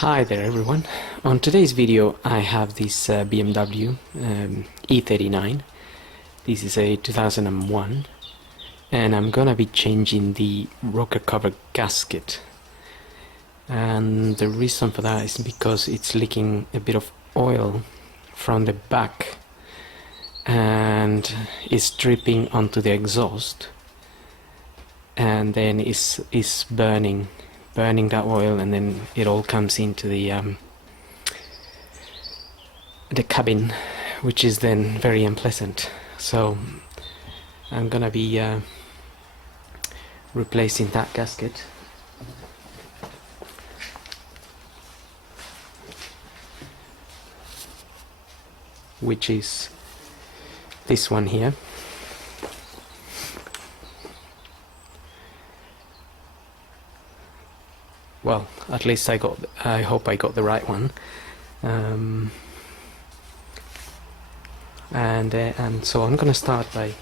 Hi there everyone. On today's video I have this BMW e39. This is a 2001 and I'm gonna be changing the rocker cover gasket, and the reason for that is because it's leaking a bit of oil from the back and it's dripping onto the exhaust, and then is burning that oil, and then it all comes into the cabin, which is then very unpleasant. So I'm gonna be replacing that gasket. Which is this one here. Well, at least I hope I got the right one. And so I'm gonna start by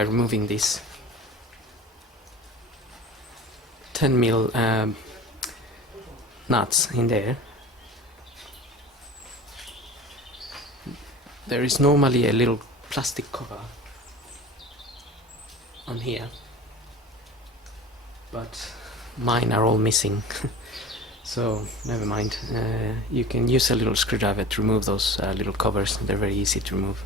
removing this 10mm nuts in there. There is normally a little plastic cover on here, but mine are all missing. So never mind. You can use a little screwdriver to remove those little covers. They're very easy to remove.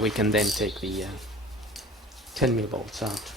We can then take the 10mm bolts out.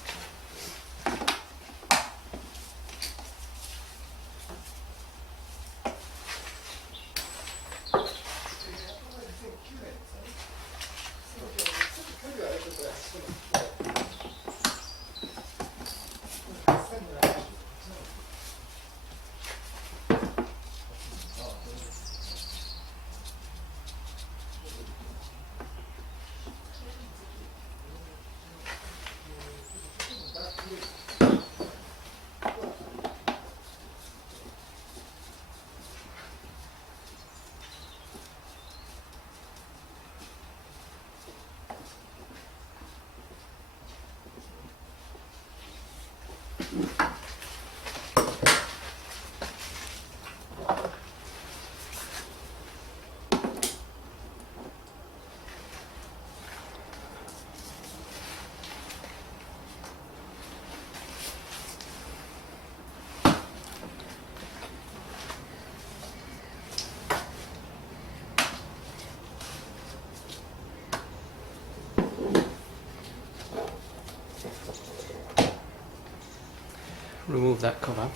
Remove that cover.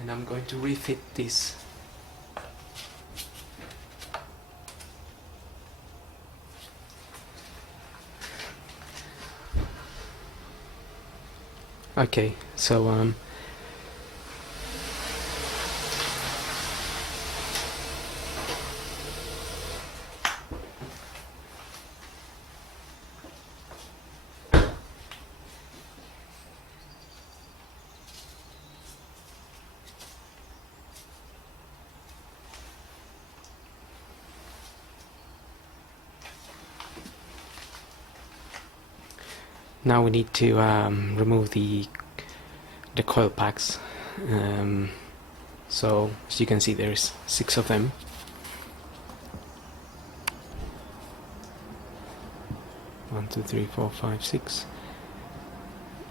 And I'm going to refit this. Okay, so now we need to remove the coil packs. So as you can see, there's 6 of them. One, two, three, four, five, 6,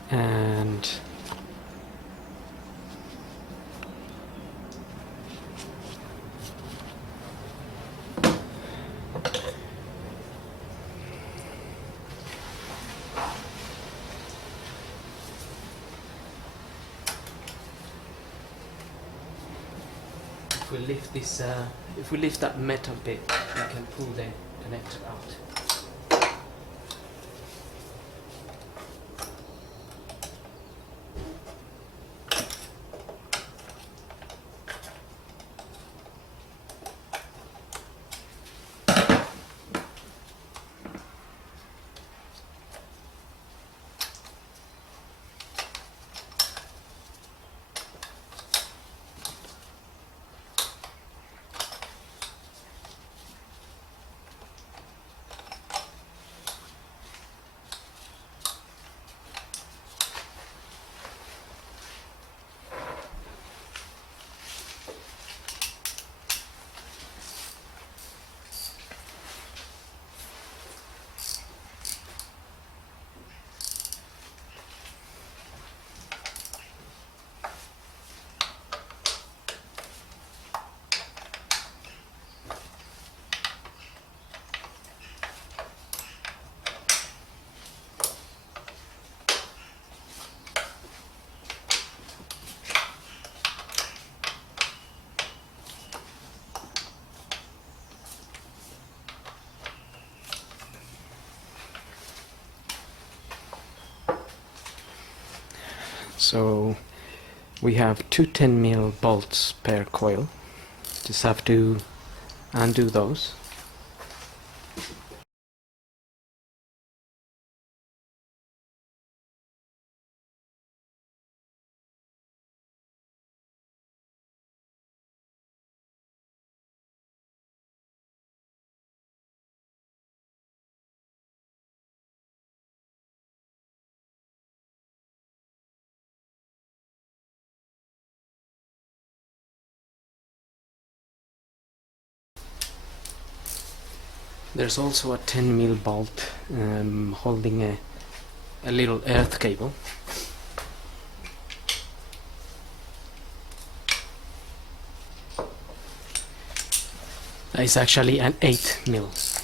and if we lift that metal bit, we can pull the connector out. So we have two 10mm bolts per coil. Just have to undo those. There's also a 10mm bolt holding a little earth cable. It's actually an 8mm.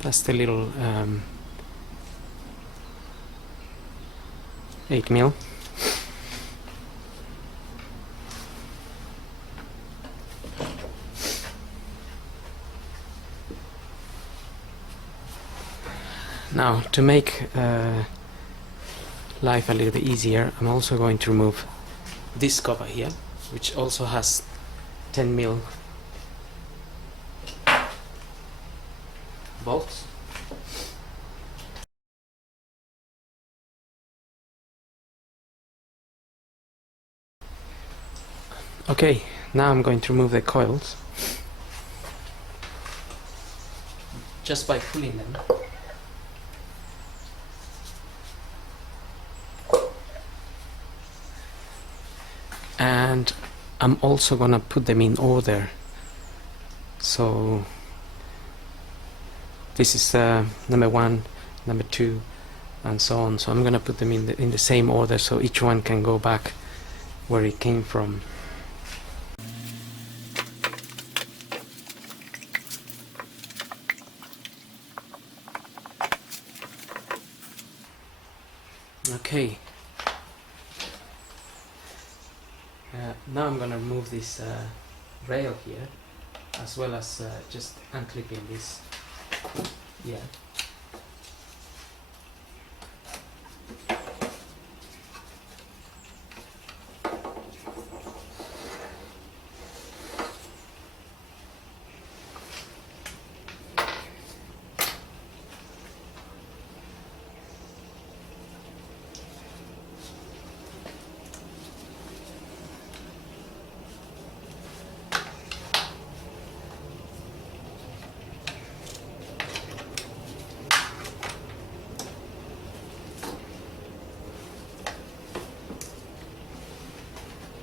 That's the little 8mm. Now, to make life a little bit easier, I'm also going to remove this cover here, which also has 10mm bolts. Okay, now I'm going to remove the coils just by pulling them. And I'm also gonna put them in order. So this is number 1, number 2, and so on. So I'm gonna put them in the same order, so each one can go back where it came from. Okay. Now I'm gonna remove this rail here, as well as just unclipping this. Yeah.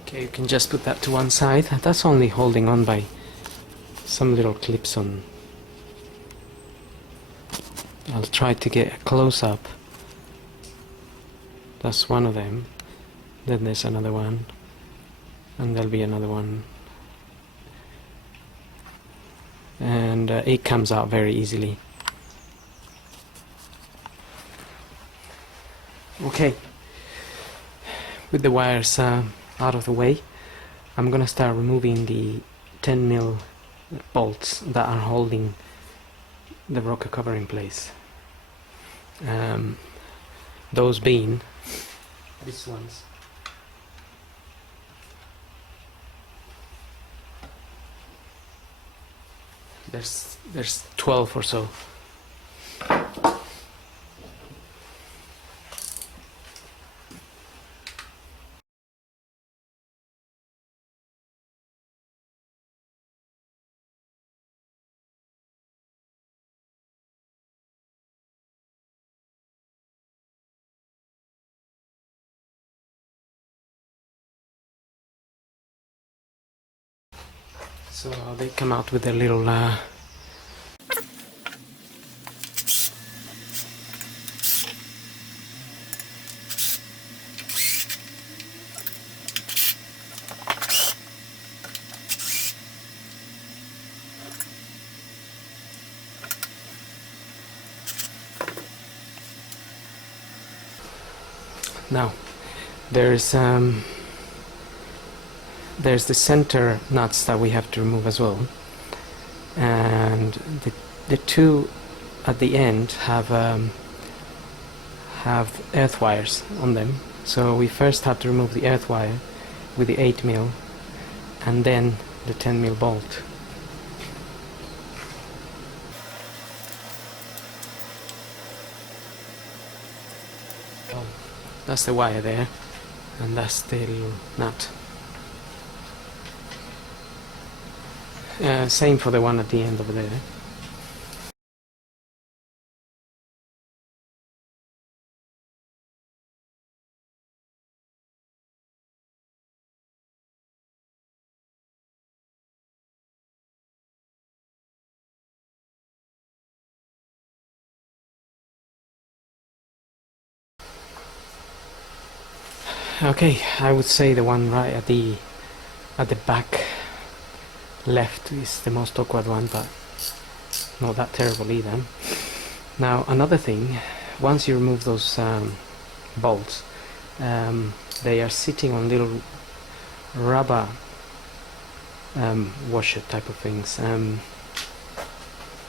Okay, you can just put that to one side. That's only holding on by some little clips on. I'll try to get a close-up. That's one of them. Then there's another one. And there'll be another one. And it comes out very easily. Okay. With the wires out of the way, I'm gonna start removing the 10mm bolts that are holding the rocker cover in place. Those being these ones. There's 12 or so. So they come out with their little Now there's the center nuts that we have to remove as well, and the two at the end have earth wires on them. So we first have to remove the earth wire with the 8mm and then the 10mm bolt. That's the wire there, and that's the little nut. Same for the one at the end over there. Okay, I would say the one right at the back left is the most awkward one, but not that terrible either. Now another thing, once you remove those bolts, they are sitting on little rubber washer type of things,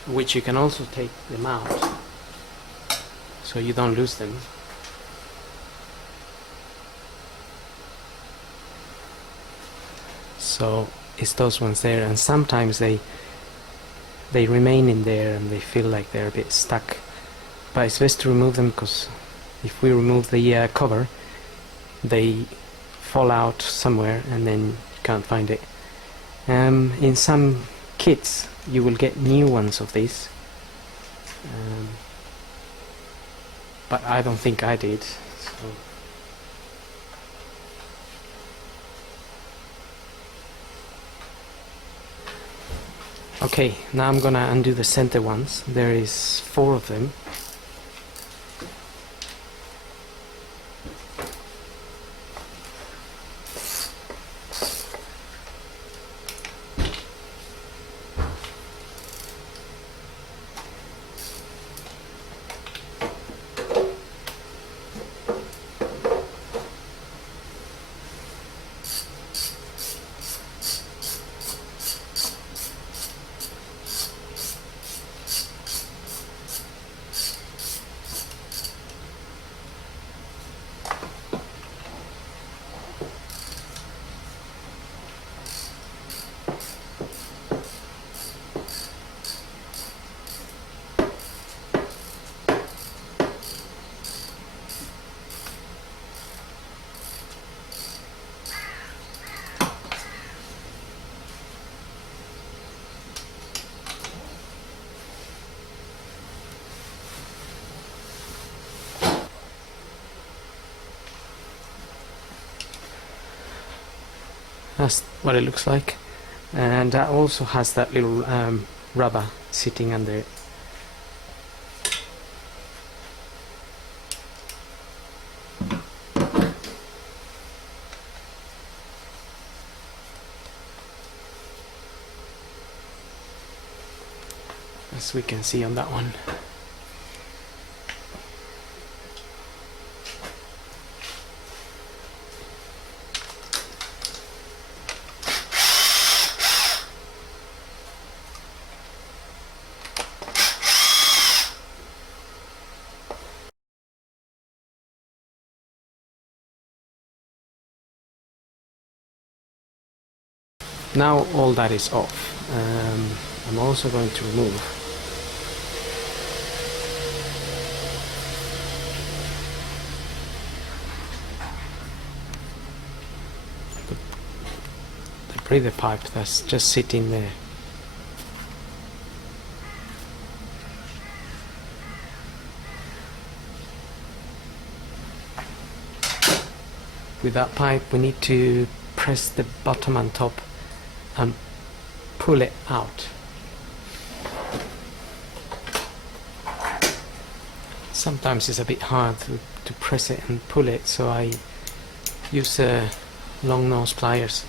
which you can also take them out so you don't lose them. So it's those ones there, and sometimes they remain in there and they feel like they're a bit stuck, but it's best to remove them, because if we remove the cover, they fall out somewhere and then you can't find it. In some kits you will get new ones of these, but I don't think I did. So okay, now I'm gonna undo the center ones. There is 4 of them. That's what it looks like, and that also has that little rubber sitting under it. As we can see on that one. Now all that is off. I'm also going to remove the breather pipe that's just sitting there. With that pipe we need to press the bottom and top and pull it out. Sometimes it's a bit hard to press it and pull it, so I use long nose pliers.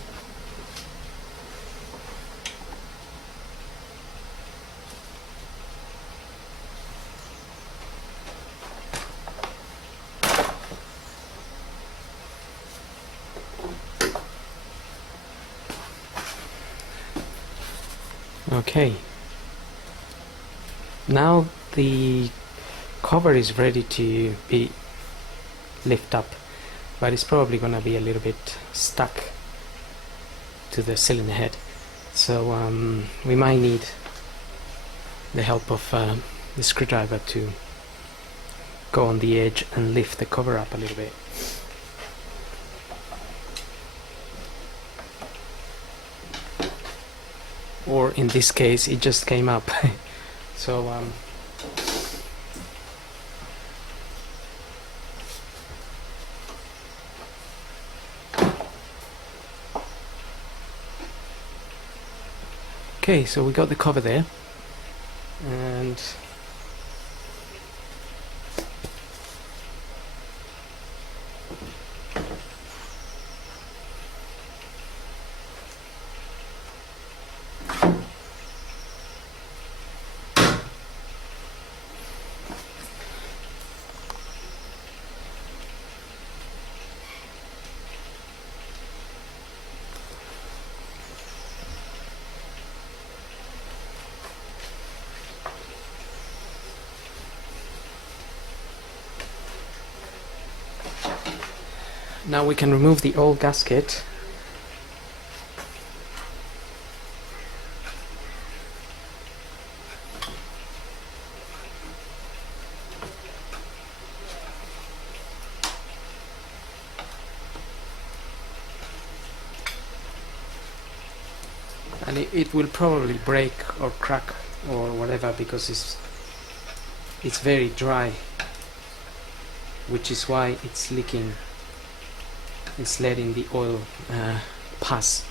Okay, now the cover is ready to be lift up, but it's probably gonna be a little bit stuck to the cylinder head, so we might need the help of the screwdriver to go on the edge and lift the cover up a little bit. Or in this case it just came up. So okay, so we got the cover there, and now we can remove the old gasket. And it will probably break or crack or whatever because it's very dry, which is why it's leaking. It's letting the oil pass.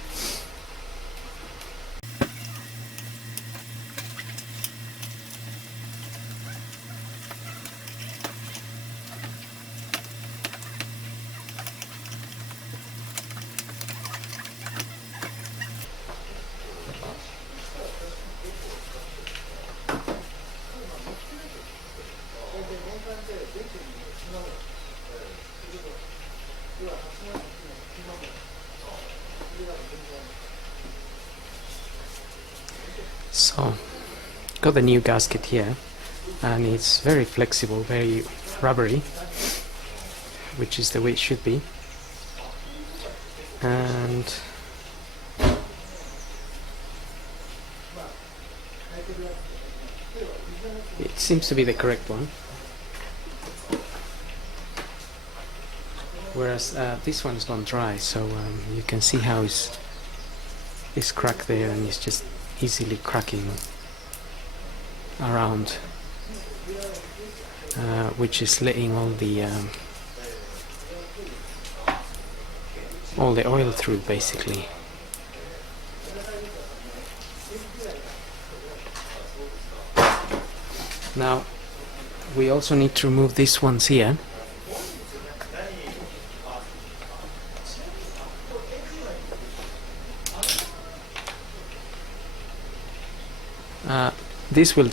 So, got the new gasket here, and it's very flexible, very rubbery, which is the way it should be. And it seems to be the correct one. Whereas this one's gone dry, so you can see how it's cracked there, and it's just easily cracking around, which is letting all the oil through, basically. Now we also need to remove these ones here. The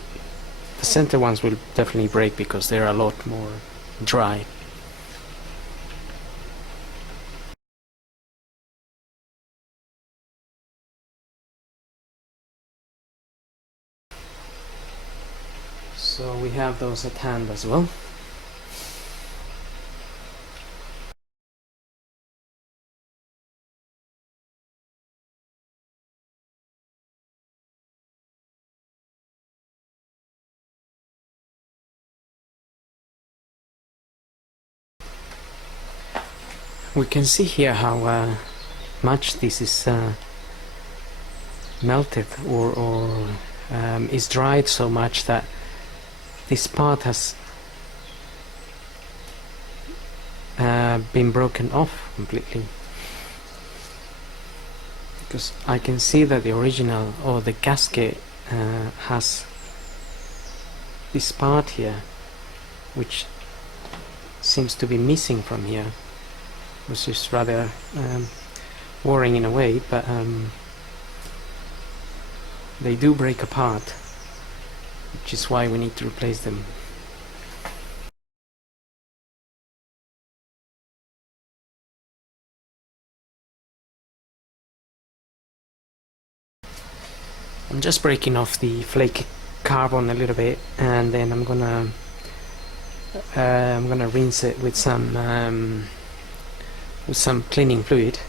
center ones will definitely break because they're a lot more dry. So we have those at hand as well. We can see here how much this is melted or is dried so much that this part has been broken off completely. Because I can see that the original, or the gasket, has this part here which seems to be missing from here, which is rather worrying in a way, but they do break apart, which is why we need to replace them. I'm just breaking off the flaky carbon a little bit, and then I'm gonna rinse it with some cleaning fluid.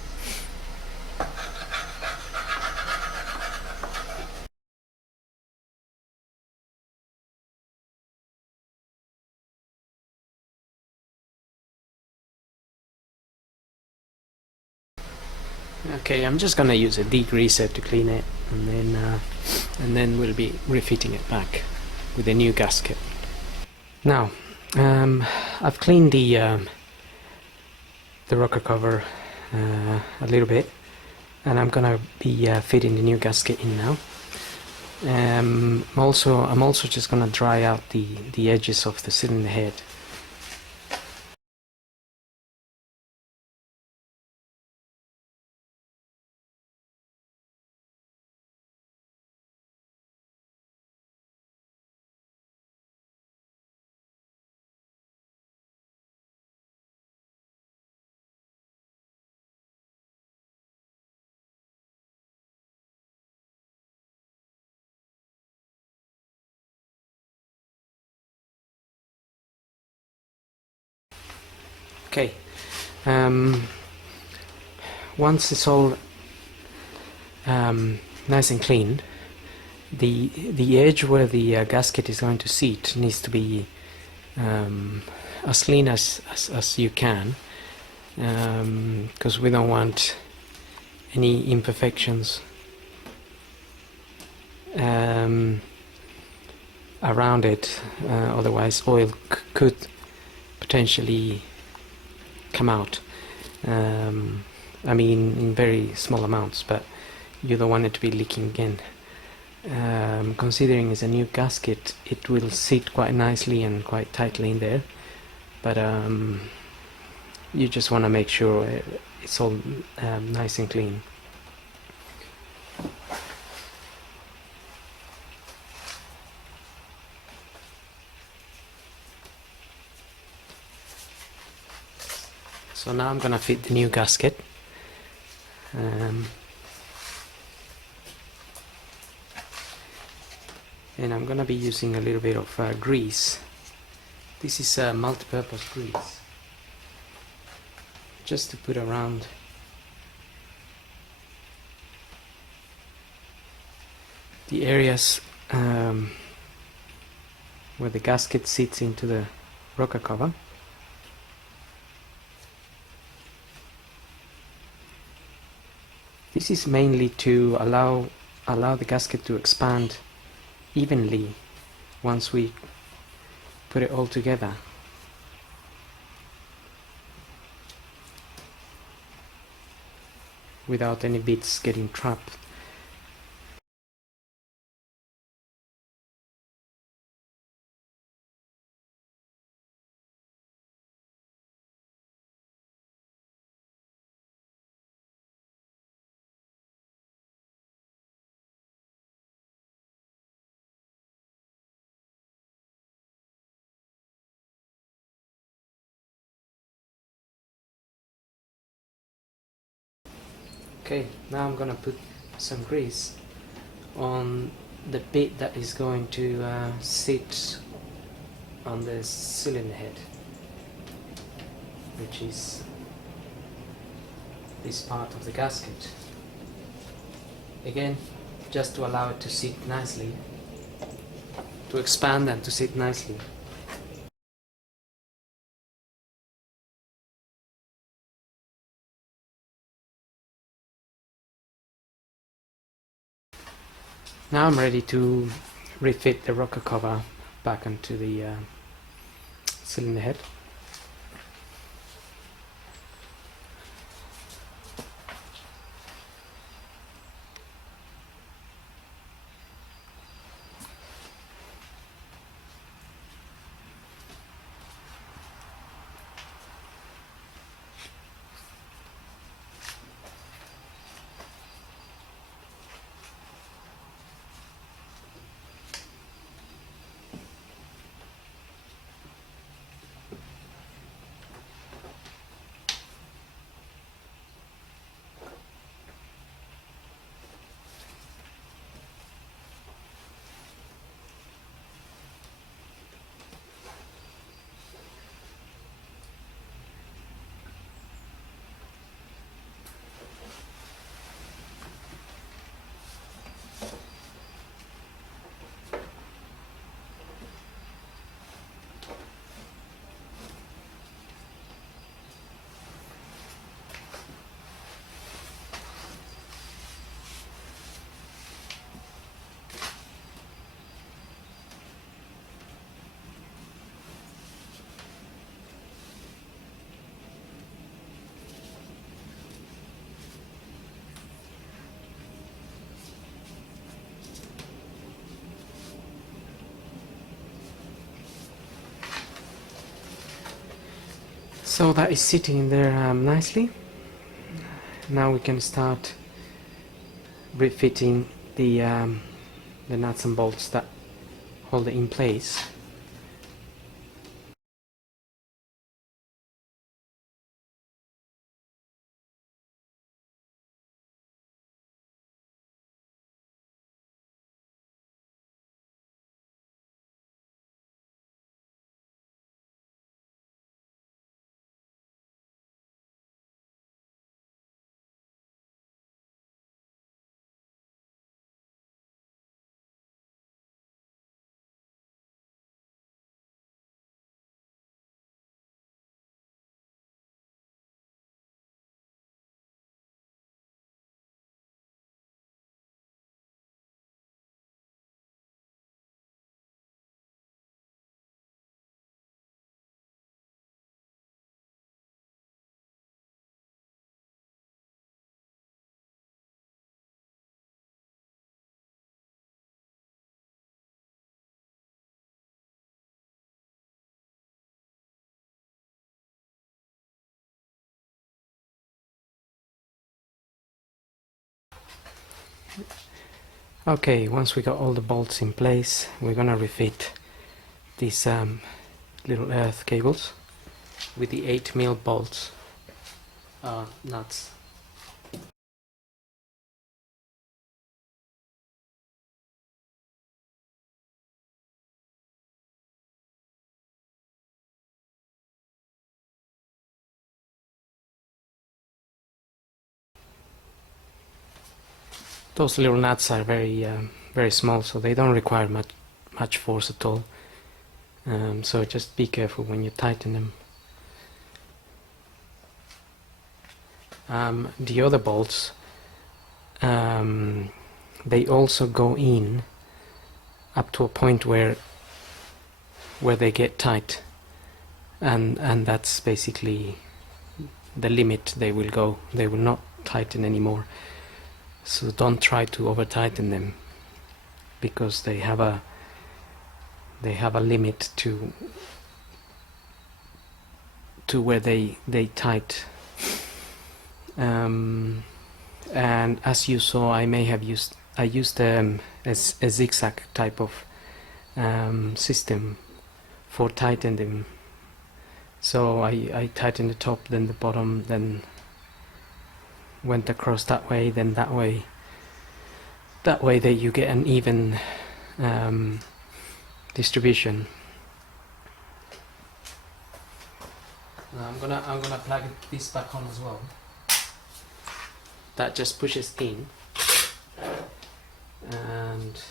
Okay, I'm just gonna use a degreaser to clean it, and then we'll be refitting it back with a new gasket. Now, I've cleaned the rocker cover a little bit, and I'm gonna be fitting the new gasket in now. I'm also just gonna dry out the edges of the cylinder head. Okay, once it's all nice and clean, the edge where the gasket is going to sit needs to be as clean as you can, because we don't want any imperfections around it, otherwise oil could potentially come out. I mean, in very small amounts, but you don't want it to be leaking again. Considering it's a new gasket, it will sit quite nicely and quite tightly in there, but you just want to make sure it's all nice and clean. So now I'm gonna fit the new gasket. And I'm gonna be using a little bit of grease. This is multi-purpose grease, just to put around the areas where the gasket sits into the rocker cover. This is mainly to allow the gasket to expand evenly once we put it all together. Without any bits getting trapped. Okay, now I'm gonna put some grease on the bit that is going to sit on the cylinder head, which is this part of the gasket. Again, just to allow it to sit nicely, to expand and to sit nicely. Now I'm ready to refit the rocker cover back onto the cylinder head. So that is sitting there nicely. Now we can start refitting the nuts and bolts that hold it in place. Okay, once we got all the bolts in place, we're gonna refit these little earth cables with the 8mm bolts nuts. Those little nuts are very small, so they don't require much force at all. So just be careful when you tighten them. The other bolts, they also go in up to a point where they get tight, and that's basically the limit they will go. They will not tighten anymore. So don't try to over tighten them, because they have a limit to where they tight. And as you saw, I used a zigzag type of system for tightening them. So I tightened the top, then the bottom, then went across that way, then that way. That way that you get an even distribution. Now I'm gonna plug this back on as well. That just pushes in, and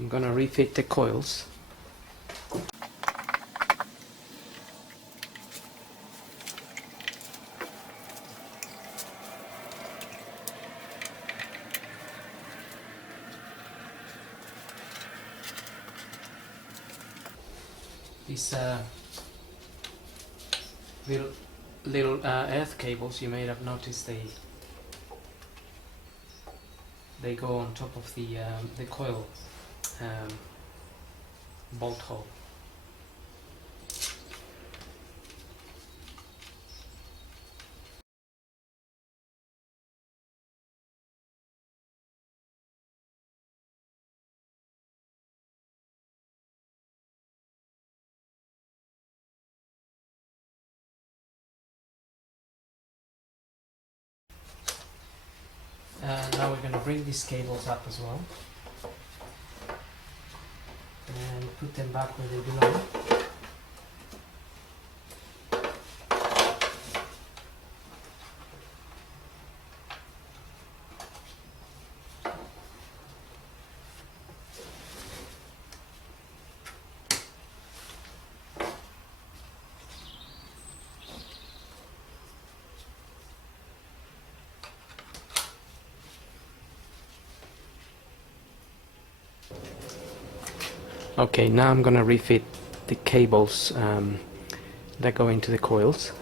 I'm gonna refit the coils. These little earth cables, you may have noticed they go on top of the coil bolt hole. Now we're going to bring these cables up as well and put them back where they belong. Okay, now I'm gonna refit the cables that go into the coils.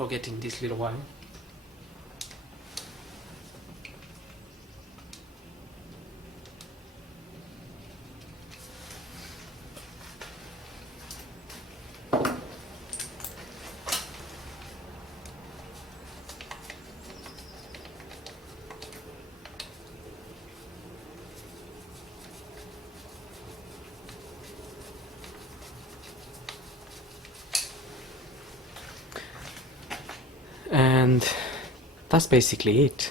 forgetting this little while. And that's basically it.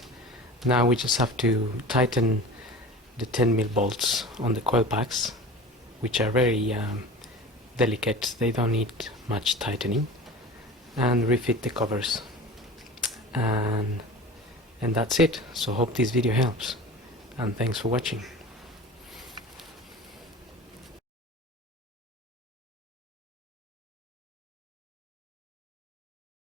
Now we just have to tighten the 10mm bolts on the coil packs, which are very delicate. They don't need much tightening, and refit the covers, and that's it. So hope this video helps, and thanks for watching.